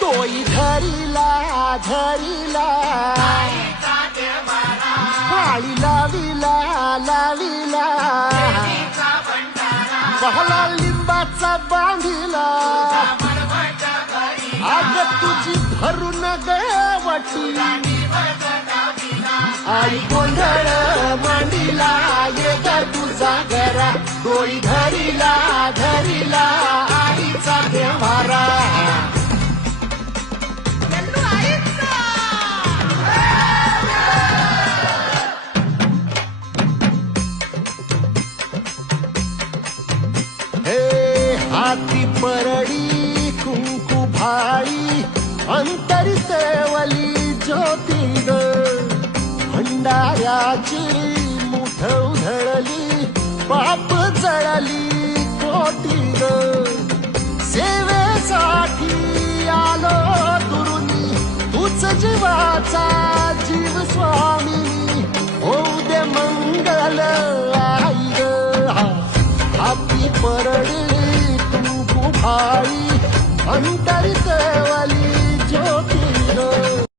डोई धरिला धरिला काळी लाविला लाविला बहला लिंबाचा बांधिला आग तुझी भरून गवटी आई गोंधळ मांडिला ये ग तुझा घरा डोई धरिला धरिला आईचा देवारा हाती परडी कुंकू भाळी अंतरी सेवली ज्योती ग भंडाऱ्याची मुठ उधळली पाप जळली कोटी ग सेवेसाठी आलो दुरुनी तूच जीवाचा जीव स्वामी होऊ दे मंगल आई ग हाती परडी भाई अंतरी सेवली